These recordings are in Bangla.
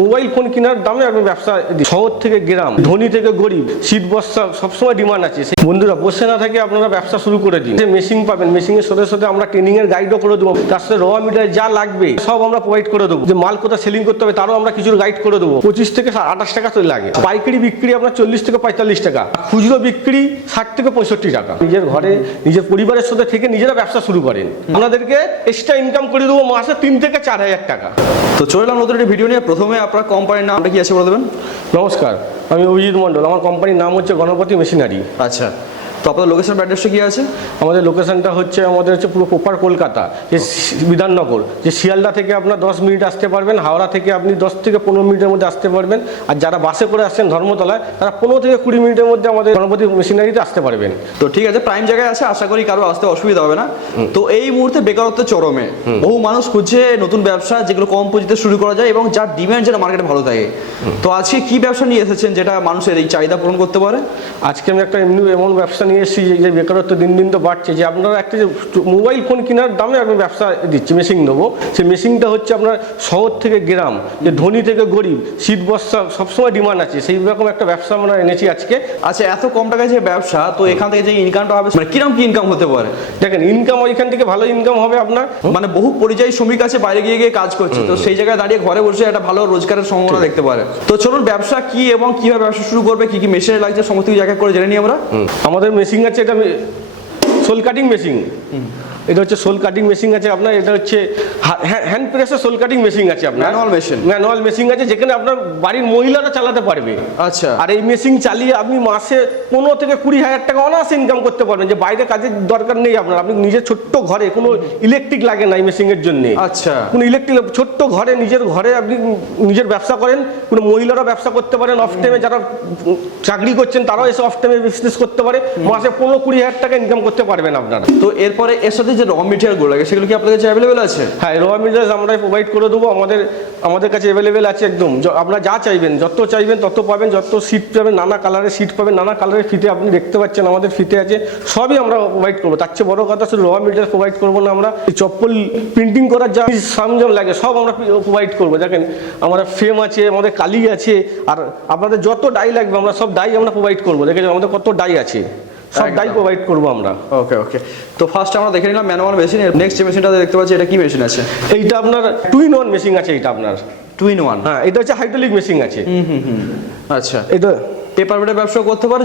মোবাইল ফোন কেনার দামে আমি ব্যবসা দিই। শহর থেকে গ্রাম, ধনী থেকে গরিব, শীত বর্ষা সবসময় ডিমান্ড আছে। বন্ধুরা বসে না থাকে আপনারা ব্যবসা শুরু করে দিন। যে মেশিন পাবেন, মেশিনের সাথে সাথে আমরা ট্রেনিং এর গাইডও করে দেবো। তার সাথে র মিটার যা লাগবে সব আমরা প্রোভাইড করে দেবো। যে মাল কোথায় সেলিং করতে হবে তারও আমরা কিছু গাইড করে দেবো। 25 থেকে 28 টাকা তো লাগে। পাইকারি বিক্রি আপনার 40 থেকে 45 টাকা, খুচরো বিক্রি 60 থেকে 65 টাকা। নিজের ঘরে নিজের পরিবারের সাথে থেকে নিজেরা ব্যবসা শুরু করেন, আপনাদেরকে এক্সট্রা ইনকাম করে দেবো মাসে 3 থেকে 4,000 টাকা। তো চলে এলাম নতুন একটি ভিডিও নিয়ে। প্রথমে আপনার কোম্পানির নামটা কি আছে বলে দেবেন? নমস্কার, আমি অভিজিৎ মণ্ডল। আমার কোম্পানির নাম হচ্ছে গণপতি মেশিনারি। আচ্ছা, তো আপনার লোকেশন অ্যাড্রেসটা কি আছে? আমাদের লোকেশনটা হচ্ছে পুরো প্রপার কলকাতা, যে বিধাননগর। যে শিয়ালদা থেকে আপনার 10 মিনিট আসতে পারবেন, হাওড়া থেকে আপনি 10 থেকে 15 মিনিটের মধ্যে আসতে পারবেন। আর যারা বাসে করে আসছেন ধর্মতলায়, তারা 15 থেকে 20 মিনিটের মধ্যে আমাদের গণপতি মেশিনারিতে আসতে পারবেন। তো ঠিক আছে, প্রাইম জায়গায় আছে, আশা করি কারো আসতে অসুবিধা হবে না। তো এই মুহূর্তে বেকারত্ব চরমে, বহু মানুষ খুঁজছে নতুন ব্যবসা যেগুলো কম পুঁজিতে শুরু করা যায় এবং যার ডিমান্ড যেটা মার্কেটে ভালো থাকে। তো আজকে কি ব্যবসা নিয়ে এসেছেন যেটা মানুষের এই চাহিদা পূরণ করতে পারে? আজকে আমি একটা এমন ব্যবসা নিয়ে এসেছি যে বেকারত্ব দিন দিন তো বাড়ছে। যে আপনারা একটা যে মোবাইল ফোন কেনার দামে আমি ব্যবসা দিচ্ছি, মেশিন দেবো। সেই মেশিনটা হচ্ছে আপনার শহর থেকে গ্রাম, যে ধনী থেকে গরিব, শীত বর্ষা সবসময় ডিমান্ড আছে, সেই রকম একটা ব্যবসা আমরা এনেছি আজকে। আচ্ছা, এত কম টাকায় যে ব্যবসা, তো এখান থেকে যে ইনকামটা হবে মানে কিরকম কি ইনকাম হতে পারে? দেখেন, ইনকাম এখান থেকে ভালো ইনকাম হবে আপনার। মানে বহু পরিযায়ী শ্রমিক আছে বাইরে গিয়ে গিয়ে কাজ করছে, তো সেই জায়গায় দাঁড়িয়ে ঘরে বসে একটা ভালো রোজগারের সম্ভাবনা দেখতে পারে। তো চলুন ব্যবসা কি এবং কিভাবে ব্যবসা শুরু করবে, কি কি মেশিন লাগছে সমস্ত কিছু জায়গায় করে জেনে নিই আমরা। আমাদের মেশিন আছে, এটা সোল কাটিং মেশিন। এটা হচ্ছে সোল কাটিং মেশিন আছে আপনার। এটা হচ্ছে হ্যান্ড প্রেসের সোল কাটিং মেশিন আছে আপনার। ম্যানুয়াল মেশিন আছে, যেখানে আপনার বাড়ির মহিলারা চালাতে পারবে। আচ্ছা, আর এই মেশিন চালিয়ে আপনি মাসে 15 থেকে 20,000 টাকা অনায়াসে ইনকাম করতে পারবেন। যে বাইরে কাজের দরকার নেই আপনার, আপনি নিজের ছোট্ট ঘরে, কোনো ইলেকট্রিক লাগে না এই মেশিনের জন্য। আচ্ছা, কোনো ইলেকট্রিক, ছোট্ট ঘরে নিজের ঘরে আপনি নিজের ব্যবসা করেন। কোনো মহিলারা ব্যবসা করতে পারেন, অফ টাইমে যারা চাকরি করছেন তারাও এসে অফ টাইমে বিজনেস করতে পারে। মাসে 15-20,000 টাকা ইনকাম করতে পারবেন আপনারা। তো এরপরে এর সাথে যে র মেটেরিয়ালগুলো লাগে সেগুলো কি আপনাদের কাছে অ্যাভেলেবেল আছে? হ্যাঁ, র মেটেরিয়ালস আমরা প্রোভাইড করে দেবো। আমাদের কাছে অ্যাভেলেবেল আছে একদম। আপনারা যা চাইবেন, যত চাইবেন তত পাবেন। যত সিট পাবেন, নানা কালারের সিট পাবেন, নানা কালারের ফিতে আপনি দেখতে পাচ্ছেন আমাদের ফিতে আছে, সবই আমরা প্রোভাইড করবো। তার চেয়ে বড় কথা, শুধু র মেটেরিয়াল প্রোভাইড করবো না, আমরা চপ্পল প্রিন্টিং করার যা সরঞ্জাম লাগে সব আমরা প্রোভাইড করবো। দেখেন, আমাদের ফ্রেম আছে, আমাদের কালি আছে, আর আপনাদের যত ডাই লাগবে আমরা সব ডাই আমরা প্রোভাইড করবো। দেখেন আমাদের কত ডাই আছে, সব ডাই প্রোভাইড করবো আমরা। ওকে ওকে, তো ফার্স্ট আমরা দেখে নিলাম ম্যানুয়াল মেশিন। নেক্সট যে মেশিনটা দেখতে পাচ্ছি, এটা কি মেশিন আছে? এইটা আপনার 2-in-1 মেশিন আছে। এইটা আপনার 2-in-1। হ্যাঁ, এটা হচ্ছে হাইড্রোলিক মেশিন আছে। আচ্ছা, এটা পেপার বেডের ব্যবসা করতে পারে,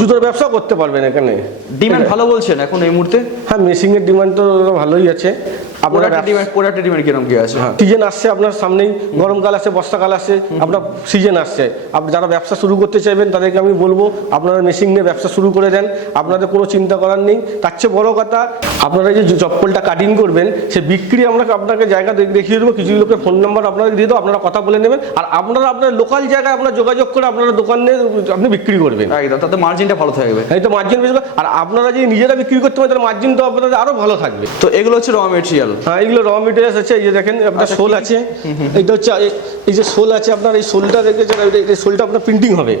জুতোর ব্যবসা করতে পারবেন এখানে। ডিমান্ড ভালো বলছেন এখন এই মুহূর্তে? হ্যাঁ, মেশিনের ডিমান্ড তো ভালোই আছে। আপনার প্রোডাক্টের ডিমান্ড কিরকম কি আছে? সিজন আসছে আপনার সামনেই, গরমকাল আসছে, বর্ষাকাল আসছে, আপনার সিজন আসছে। আপনি যারা ব্যবসা শুরু করতে চাইবেন তাদেরকে আমি বলবো আপনারা মেশিন নিয়ে ব্যবসা শুরু করে দেন, আপনাদের কোনো চিন্তা করার নেই। তার চেয়ে বড় কথা, আপনারা যে চপ্পলটা কাটিং করবেন সে বিক্রি আমরা আপনাকে জায়গা দেখিয়ে দেবো। কিছু লোকের ফোন নাম্বার আপনাকে দিয়ে দেবো, আপনারা কথা বলে নেবেন। আর আপনারা আপনার লোকাল জায়গায় আপনারা যোগাযোগ করে আপনারা দোকানে আপনি বিক্রি করবেন। একদম, তাতে মার্জিনটা ভালো থাকবে। এই তো মার্জিন বেশি, আর আপনারা যে নিজেরা বিক্রি করতে পারেন তাহলে মার্জিন তো আপনাদের আরো ভালো থাকবে। তো এগুলো হচ্ছে র মেটেরিয়াল। হ্যাঁ, এগুলো র মেটেরিয়ালস আছে। এই যে দেখেন আপনার সোল আছে, এটা হচ্ছে এই যে সোল আছে আপনার, এই সোলটা দেখেছেন, এই সোলটা আপনার প্রিন্টিং হবে।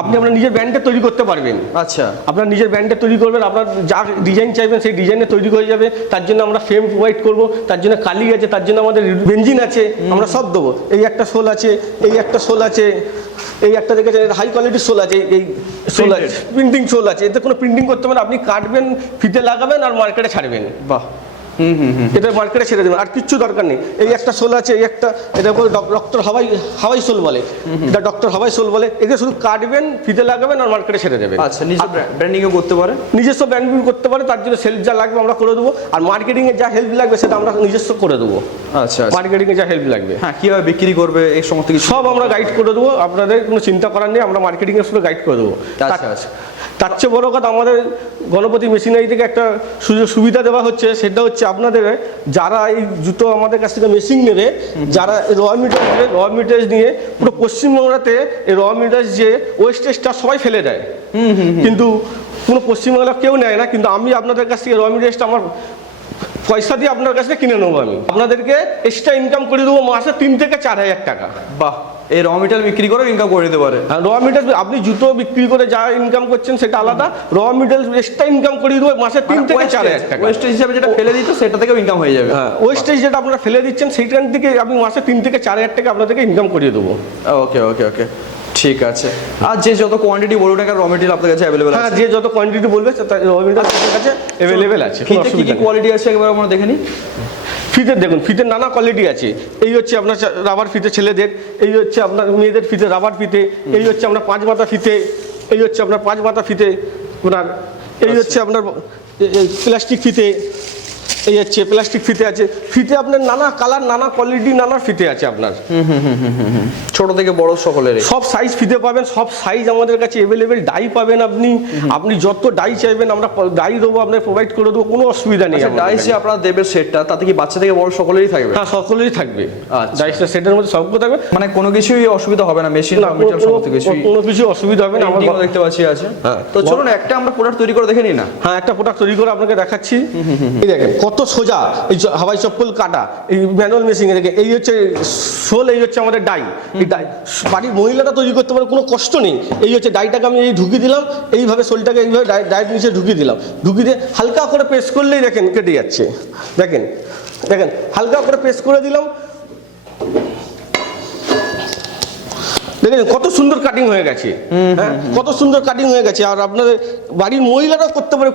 আপনি আপনার নিজের ব্র্যান্ডে তৈরি করতে পারবেন। আচ্ছা, আপনার নিজের ব্র্যান্ডে তৈরি করবেন, আপনার যা ডিজাইন চাইবেন সেই ডিজাইনে তৈরি হয়ে যাবে। তার জন্য আমরা ফ্রেম প্রোভাইড করবো, তার জন্য কালি আছে, তার জন্য আমাদের বেঞ্জিন আছে, আমরা সব দেবো। এই একটা সোল আছে, এই একটা সোল আছে, এই একটা দেখেছেন হাই কোয়ালিটির সোল আছে, এই সোল আছে, প্রিন্টিং সোল আছে। এতে কোনো প্রিন্টিং করতে হবে না, আপনি কাটবেন, ফিতে লাগাবেন আর মার্কেটে ছাড়বেন। বাহ, এটা মার্কেটে ছেড়ে দেবেন, আর কিচ্ছু দরকার নেই। এই একটা সোল আছে, এই একটা, এটা বলে ডক্টর হাওয়াই সোল বলে, এটা ডক্টর হাওয়াই সোল বলে। এগুলো শুধু কাটবেন, ফিতে লাগাবেন আর মার্কেটে ছেড়ে দেবেন। আচ্ছা, নিজের ব্র্যান্ডিংও করতে পারে, নিজস্ব ব্র্যান্ডিং করতে পারে। তার জন্য সেলফ যা লাগবে আমরা করে দেবো, আর মার্কেটিং এ যা হেল্প লাগবে সেটা আমরা নিজস্ব করে দেবো। আচ্ছা, মার্কেটিং এ যা হেল্প লাগবে, হ্যাঁ, কিভাবে বিক্রি করবে এই সমস্ত কিছু সব আমরা গাইড করে দেবো। আপনাদের কোনো চিন্তা করার নেই, আমরা মার্কেটিং এর শুধু গাইড করে দেবো। তার চেয়ে বড় কথা, আমাদের গণপতি মেশিনারি থেকে একটা সুযোগ সুবিধা দেওয়া হচ্ছে, সেটা হচ্ছে আপনাদের যারা এই জুতো আমাদের কাছ থেকে মেশিন নেবে, যারা র মেটেরিয়ালস নিয়ে পুরো পশ্চিমবাংলাতে এই র মেটেরিয়ালস যে ওয়েস্টেজটা সবাই ফেলে দেয়, কিন্তু কোনো পশ্চিমবাংলা কেউ নেয় না। কিন্তু আমি আপনাদের কাছ থেকে র মেটেরিয়ালসটা আমার পয়সা দিয়ে আপনার কাছে কিনে নেবো আমি, আপনাদেরকে এক্সট্রা ইনকাম করে দেবো মাসে 3 থেকে 4,000 টাকা। বাহ, এই র মেটেরিয়াল বিক্রি করে ইনকাম করে দিতে পারে। র মেটেরিয়াল আপনি জুতো বিক্রি করে যা ইনকাম করছেন সেটা আলাদা, র মেটেরিয়াল এক্সট্রা ইনকাম করে দেবো মাসে 3 থেকে 4,000 টাকা। ওয়েস্টেজ হিসাবে যেটা ফেলে দিত সেটা থেকেও ইনকাম হয়ে যাবে। হ্যাঁ, ওয়েস্টেজ যেটা আপনারা ফেলে দিচ্ছেন সেইখান থেকে আমি মাসে 3 থেকে 4,000 টাকা আপনাদেরকে ইনকাম করিয়ে দেবো। ওকে ওকে ওকে, ঠিক আছে। আর যে যত কোয়ান্টিটি বলুন না র মেটেরিয়াল আপনার কাছে অ্যাভেলেবল হ্যাঁ, আছে? যে যত কোয়ান্টিটি বলবে র মেটেরিয়াল আপনার কাছে অ্যাভেলেবেল আছে। কোনো ফিতে কি অসুবিধা কি নেই। কোয়ালিটি আছে একবার আমরা দেখে নিই। ফিতের দেখুন, ফিতের নানা কোয়ালিটি আছে। এই হচ্ছে আপনার রাবার ফিতে ছেলেদের, এই হচ্ছে আপনার মেয়েদের ফিতে রাবার ফিতে, এই হচ্ছে আপনার 5 মাথা ফিতে, এই হচ্ছে আপনার 5 মাথা ফিতে আপনার, এই হচ্ছে আপনার প্লাস্টিক ফিতে, এই হচ্ছে প্লাস্টিক ফিতে আছে। ফিতে আপনার নানা কালার, নানা কোয়ালিটি, নানা ফিতে আছে আপনার। ছোট থেকে বড় সকলের সব সাইজ ফিতে পাবেন, সব সাইজ আমাদের কাছে অ্যাভেলেবেল। ডাই পাবেন আপনি, আপনি যত ডাই চাইবেন আমরা ডাই দেবো, আপনার প্রোভাইড করে দেবো, কোনো অসুবিধা নেই। ডাই যে আপনারা দেবেন সেটটা, তাতে কি বাচ্চা থেকে বড় সকলেরই থাকবে? হ্যাঁ, সকলেরই থাকবে। আচ্ছা। ডাইসটা সেটের মধ্যে সবগুলো থাকবে, মানে কোনো কিছুই অসুবিধা হবে না, মেশিন মিটার সমস্ত কিছুই কোনো কিছু অসুবিধা হবে না। আমরা আমরা দেখতে পাচ্ছি আছে। হ্যাঁ। তো চলুন একটা আমরা প্রোডাক্ট তৈরি করে দেখে নিই না। হ্যাঁ, একটা প্রোডাক্ট তৈরি করে আপনাকে দেখাচ্ছি। এই দেখেন কত সোজা, এই হাওয়াই চপ্পল কাটা, এই ম্যানুয়াল মেশিন এ দেখেন, এই হচ্ছে শোল, এই হচ্ছে আমাদের ডাই। এই ডাই বাড়ির মহিলাটা তৈরি করতে পারে, কোনো কষ্ট নেই। এই হচ্ছে ডাইটাকে আমি এই ঢুকিয়ে দিলাম, এইভাবে শোলটাকে এইভাবে ডাইয়ের নিচে ঢুকিয়ে দিলাম, ঢুকিয়ে দিয়ে হালকা করে প্রেস করলেই দেখেন কেটে যাচ্ছে। দেখেন দেখেন হালকা করে প্রেস করে দিলাম, দেখেন কত সুন্দর কাটিং হয়ে গেছে। হ্যাঁ, কত সুন্দর কাটিং হয়ে গেছে। আর আপনাদের বাড়ির মহিলারাও করতে পারে,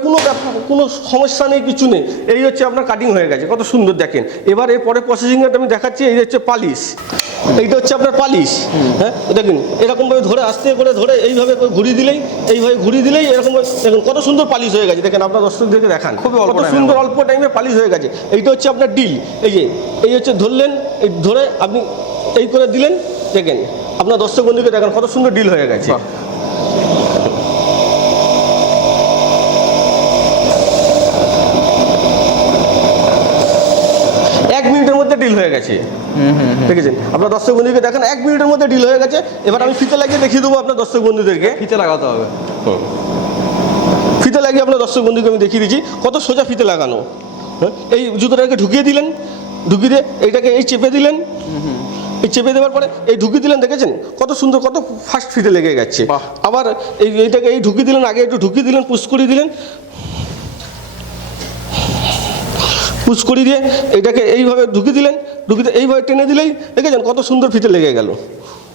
কোনো সমস্যা নেই, কিছু নেই। এই হচ্ছে আপনার কাটিং হয়ে গেছে, কত সুন্দর দেখেন। এবার এর পরে প্রসেসিংটা আমি দেখাচ্ছি। এই হচ্ছে পালিশ, এইটা হচ্ছে আপনার পালিশ। হ্যাঁ, দেখুন এরকমভাবে ধরে আস্তে করে ধরে এইভাবে ঘুরিয়ে দিলেই, এইভাবে ঘুরিয়ে দিলেই এরকম দেখুন কত সুন্দর পালিশ হয়ে গেছে। দেখেন আপনার দর্শকদেরকে দেখান, খুবই অল্প কত সুন্দর অল্প টাইমে পালিশ হয়ে গেছে। এইটা হচ্ছে আপনার ডিল। এই যে এই হচ্ছে ধরলেন, এই ধরে আপনি এই করে দিলেন, দেখেন আপনার দর্শক বন্ধুকে দেখেন কত সুন্দর ডিল হয়ে গেছে। 1 মিনিটের মধ্যে ডিল হয়ে গেছে। দেখেছেন আপনার দর্শক বন্ধুকে দেখেন 1 মিনিটের মধ্যে ডিল হয়ে গেছে। এবার আমি ফিতে লাগিয়ে দেখিয়ে দেবো আপনার দর্শক বন্ধুদেরকে। ফিতে লাগাতে হবে। ফিতে লাগিয়ে আপনার দর্শক বন্ধুকে আমি দেখিয়ে দিচ্ছি কত সোজা ফিতে লাগানো। হ্যাঁ, এই জুতোটাকে ঢুকিয়ে দিলেন, ঢুকিয়ে দিয়ে এইটাকে এই চেপে দিলেন, এই চেপে দেওয়ার পরে এই ঢুকিয়ে দিলেন, দেখেছেন কত সুন্দর, কত ফাস্ট ফিতে লেগে গেছে। আবার এইটাকে এই ঢুকিয়ে দিলেন, আগে একটু ঢুকিয়ে দিলেন, পুশ করে দিলেন, পুশ করে দিয়ে এইটাকে এইভাবে ঢুকিয়ে দিলেন, ঢুকিয়ে এইভাবে টেনে দিলেই দেখেছেন কত সুন্দর ফিতে লেগে গেল।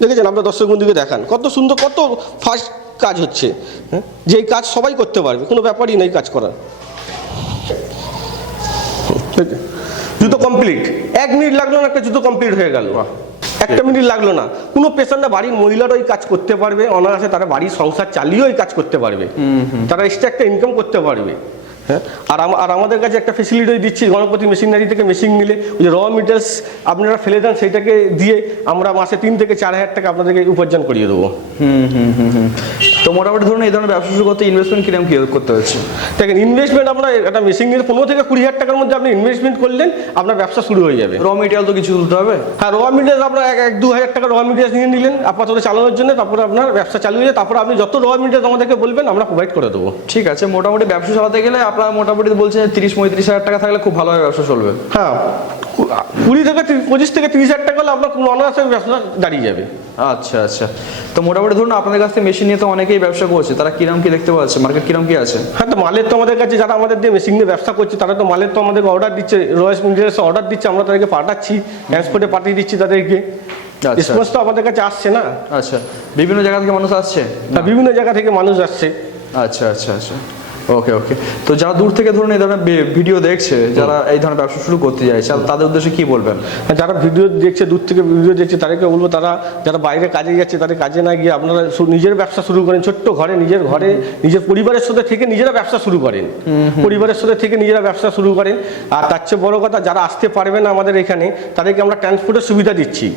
দেখেছেন আপনার দর্শক বন্ধুকে দেখান কত সুন্দর, কত ফাস্ট কাজ হচ্ছে। হ্যাঁ, যে এই কাজ সবাই করতে পারবে, কোনো ব্যাপারই নেই কাজ করার। জুতো কমপ্লিট, 1 মিনিট লাগলো না, একটা জুতো কমপ্লিট হয়ে গেল। 1 মিনিট লাগলো না। কোনো পেশেন্ট না, বাড়ির মহিলারাও এই কাজ করতে পারবে অনায়াসে, তারা বাড়ির সংসার চালিয়েও এই কাজ করতে পারবে, তারা এক্সট্রা একটা ইনকাম করতে পারবে। হ্যাঁ, আর আমাদের কাছে একটা ফেসিলিটি দিচ্ছি, গণপতি মেশিনারি থেকে মেশিন নিলে ওই যে র মেটেরিয়ালস আপনারা ফেলে দেন, সেইটাকে দিয়ে আমরা মাসে 3 থেকে 4,000 টাকা আপনাদেরকে উপার্জন করিয়ে দেবো। তো মোটামুটি ধরুন এই ধরনের ব্যবসা শুরু করতে ইনভেস্টমেন্ট কিরকম কি করতে হচ্ছে? দেখেন ইনভেস্টমেন্ট আপনার একটা মেশিন নিলে 15 থেকে 20,000 টাকার মধ্যে আপনি ইনভেস্টমেন্ট করলেন, আপনার ব্যবসা শুরু হয়ে যাবে। র মেটেরিয়াল তো কিছু তুলতে হবে। হ্যাঁ, র মেটেরিয়াল আপনার 1-2,000 টাকা র মেটেরিয়াল নিয়ে নিলেন আপাতত চালানোর জন্য, তারপরে আপনার ব্যবসা চালু হয়ে যায়। তারপরে আপনি যত র মেটেরিয়াল আমাদেরকে বলবেন আমরা প্রোভাইড করে দেবো। ঠিক আছে, মোটামুটি ব্যবসা চালাতে গেলে আপনারা মোটামুটি বলছেন 30-35,000 টাকা থাকলে খুব ভালোভাবে ব্যবসা চলবে। হ্যাঁ, 20 থেকে 25 থেকে 30,000 টাকা হলে আপনার অনায়াসে ব্যবসা দাঁড়িয়ে যাবে। আচ্ছা আচ্ছা, তো মোটামুটি ধরুন আপনাদের কাছ থেকে মেশিন নিয়ে তো অনেকেই ব্যবসা করছে, তারা কিরকম কি দেখতে পাচ্ছে, মার্কেট কিরকম কি আছে? হ্যাঁ, তো মালের তো আমাদের কাছে যারা আমাদের দিয়ে মেশিন নিয়ে ব্যবসা করছে, তারা তো মালের তো আমাদেরকে অর্ডার দিচ্ছে, রয়েস মেটেরিয়ালসে অর্ডার দিচ্ছে, আমরা তাদেরকে পাঠাচ্ছি, ট্রান্সপোর্টে পাঠিয়ে দিচ্ছি তাদেরকে। রেসপন্স তো আমাদের কাছে আসছে না। আচ্ছা, বিভিন্ন জায়গা থেকে মানুষ আসছে? বিভিন্ন জায়গা থেকে মানুষ আসছে। আচ্ছা আচ্ছা আচ্ছা, ওকে ওকে। তো যারা দূর থেকে ধরুন এই ধরনের ভিডিও দেখছে, যারা এই ধরনের ব্যবসা শুরু করতে চাইছে, তাদের উদ্দেশ্যে কি বলবেন? যারা ভিডিও দেখছে, দূর থেকে ভিডিও দেখছে, তাদেরকে বলবো তারা যারা বাইরে কাজে যাচ্ছে, তাদের কাজে না গিয়ে আপনারা নিজের ব্যবসা শুরু করেন, ছোট্ট ঘরে, নিজের ঘরে নিজের পরিবারের সাথে থেকে নিজেরা ব্যবসা শুরু করেন, পরিবারের সাথে থেকে নিজেরা ব্যবসা শুরু করেন। আর তার চেয়ে বড় কথা, যারা আসতে পারবে না আমাদের এখানে, তাদেরকে আমরা ট্রান্সপোর্টের সুবিধা দিচ্ছি।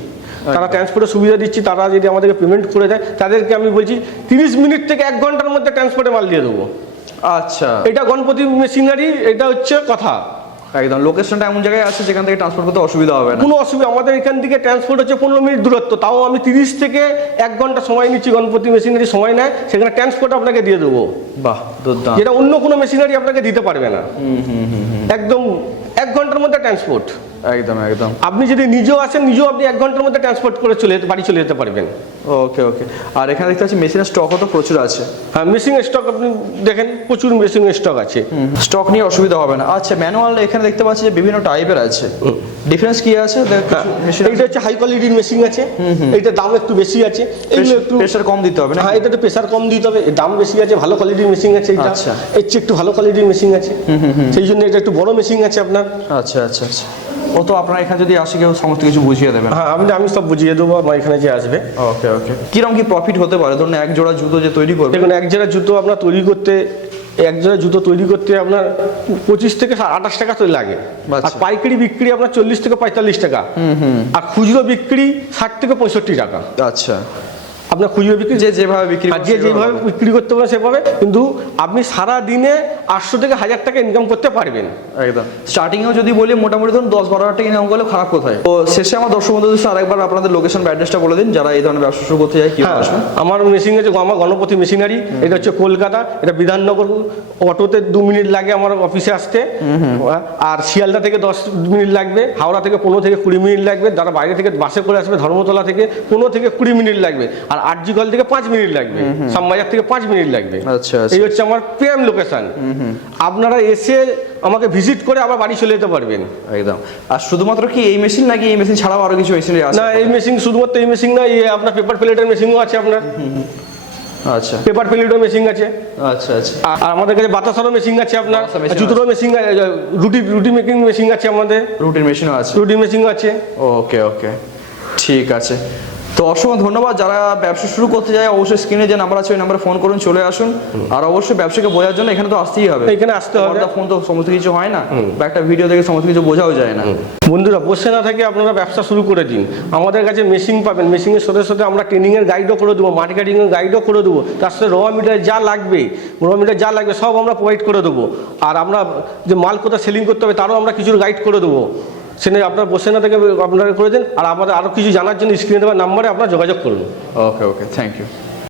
তারা ট্রান্সপোর্টের সুবিধা দিচ্ছি, তারা যদি আমাদেরকে পেমেন্ট করে দেয়, তাদেরকে আমি বলছি 30 মিনিট থেকে 1 ঘন্টার মধ্যে ট্রান্সপোর্টে মাল দিয়ে দেবো। আচ্ছা, এটা গণপতি মেশিনারি, এটা হচ্ছে কথা। একদম লোকেশনটা এমন জায়গায় আছে যেখান থেকে ট্রান্সপোর্ট করতে অসুবিধা হবে না। কোনো অসুবিধা, আমাদের এখান থেকে ট্রান্সপোর্ট হচ্ছে 15 মিনিট দূরত্ব, তাও আমি 30 থেকে 1 ঘন্টা সময় নিচ্ছি। গণপতি মেশিনারি সময় নেয়, সেখানে ট্রান্সপোর্ট আপনাকে দিয়ে দেবো। বাহ, দুর্দান্ত। যেটা অন্য কোনো মেশিনারি আপনাকে দিতে পারবে না। একদম 1 ঘন্টার মধ্যে ট্রান্সপোর্ট। একদম একদম। আপনি যদি নিজেও আসেন, নিজেও আপনি 1 ঘন্টার মধ্যে ট্রান্সপোর্ট করে বাড়ি চলে যেতে পারবেন। ওকে ওকে। আর এখানে দেখতে পাচ্ছি মেশিনের স্টকও তো প্রচুর আছে। হ্যাঁ, মেশিনের স্টক আপনি দেখেন, প্রচুর মেশিনের স্টক আছে। স্টক নিয়ে অসুবিধা হবে না। আচ্ছা, ম্যানুয়াল এখানে দেখতে পাচ্ছি যে বিভিন্ন টাইপের আছে, ডিফারেন্স কি আছে? এইটা হচ্ছে হাই কোয়ালিটির মেশিন আছে, এইটার দাম একটু বেশি আছে, এইগুলো একটু প্রেসার কম দিতে হবে না? হ্যাঁ, এটাতে প্রেসার কম দিতে হবে, এর দাম বেশি আছে, ভালো কোয়ালিটির মেশিন আছে। এটা আচ্ছা। এর চেয়ে একটু ভালো কোয়ালিটির মেশিন আছে, সেই জন্য এটা একটু বড় মেশিন আছে আপনার। আচ্ছা আচ্ছা আচ্ছা। ও তো আপনার এখানে যদি আসে কেউ সমস্ত কিছু বুঝিয়ে দেবেন? হ্যাঁ, আমি সব বুঝিয়ে দেবো আমার এখানে যে আসবে। ওকে ওকে। কিরকম কি প্রফিট হতে পারে? ধরুন এক জোড়া জুতো যে তৈরি করবে, দেখুন এক জোড়া জুতো আপনার তৈরি করতে, এক জোড়া জুতো তৈরি করতে আপনার 25 থেকে 28 টাকা তো লাগে। আর পাইকারি বিক্রি আপনার 40 থেকে 45 টাকা। আর খুচরো বিক্রি 60 থেকে 65 টাকা। আচ্ছা। আপনার খুচরো বিক্রি যেভাবে বিক্রি যে যেভাবে বিক্রি করতে পারেন সেভাবে, কিন্তু আপনি সারা দিনে 800 থেকে 1000 টাকা ইনকাম করতে পারবেন। একদম। স্টার্টিংয়েও যদি বলি মোটামুটি ধরুন 10-12 হাজার টাকা ইনকাম করলে খারাপ কোথায়? তো শেষে আমার দর্শক বন্ধুদের আরেকবার আপনাদের লোকেশন বা অ্যাড্রেসটা বলে দিন, যারা এই ধরনের ব্যবসা শুরু করতে যায় কি আসবে। আমার মেশিন আছে, আমার গণপতি মেশিনারি, এটা হচ্ছে কলকাতা, এটা বিধাননগর। অটোতে 2 মিনিট লাগে আমার অফিসে আসতে। আর শিয়ালদা থেকে 10 মিনিট লাগবে, হাওড়া থেকে 15 থেকে 20 মিনিট লাগবে, যারা বাইরে থেকে বাসে করে আসবে ধর্মতলা থেকে 15 থেকে 20 মিনিট লাগবে, আর আরজিকল থেকে 5 মিনিট লাগবে, শ্যামবাজার থেকে 5 মিনিট লাগবে। আচ্ছা। এই হচ্ছে আমার প্রেম লোকেশন। আপনারা এসে আমাকে ভিজিট করে আবার বাড়ি চলে যেতে পারবেন। একদম। আর শুধুমাত্র কি এই মেশিন, নাকি এই মেশিন ছাড়াও আরো কিছু মেশিন আছে? না, এই মেশিন শুধুমাত্র এই মেশিন না, এই আপনার পেপার প্লেটের মেশিনও আছে আপনার। আচ্ছা। পেপার প্লেটের মেশিন আছে। আচ্ছা আচ্ছা। আর আমাদের কাছে বাতাসারও মেশিন আছে আপনার, জুতোরও মেশিন, রুটি মেকিং মেশিন আছে আমাদের, রুটির মেশিনও আছে। রুটি মেশিনও আছে। ওকে ওকে, ঠিক আছে। তো অসংখ্য ধন্যবাদ। যারা ব্যবসা শুরু করতে যায় অবশ্যই স্ক্রিনে যে নাম্বার আছে ওই নাম্বারে ফোন করুন, চলে আসুন। আর অবশ্যই ব্যবসাকে বোঝার জন্য এখানে তো আসতেই হবে, এখানে আসতে হবে। ফোন তো সমস্ত কিছু হয় না, বা একটা ভিডিও দেখে সমস্ত কিছু বোঝাও যায় না। বন্ধুরা বসে না থাকে আপনারা ব্যবসা শুরু করে দিন। আমাদের কাছে মেশিন পাবেন, মেশিনের সাথে সাথে আমরা ট্রেনিংয়ের গাইডও করে দেবো, মার্কেটিংয়ের গাইডও করে দেবো, তার সাথে র মেটেরিয়াল যা লাগবে সব আমরা প্রোভাইড করে দেবো। আর আমরা যে মাল কোথায় সেলিং করতে হবে তারও আমরা কিছু গাইড করে দেবো। সেখানে আপনার বসে না থেকে আপনারা করে দিন। আর আমাদের আরও কিছু জানার জন্য স্ক্রিনে দেওয়া নাম্বারে আপনারা যোগাযোগ করুন। ওকে ওকে, থ্যাংক ইউ।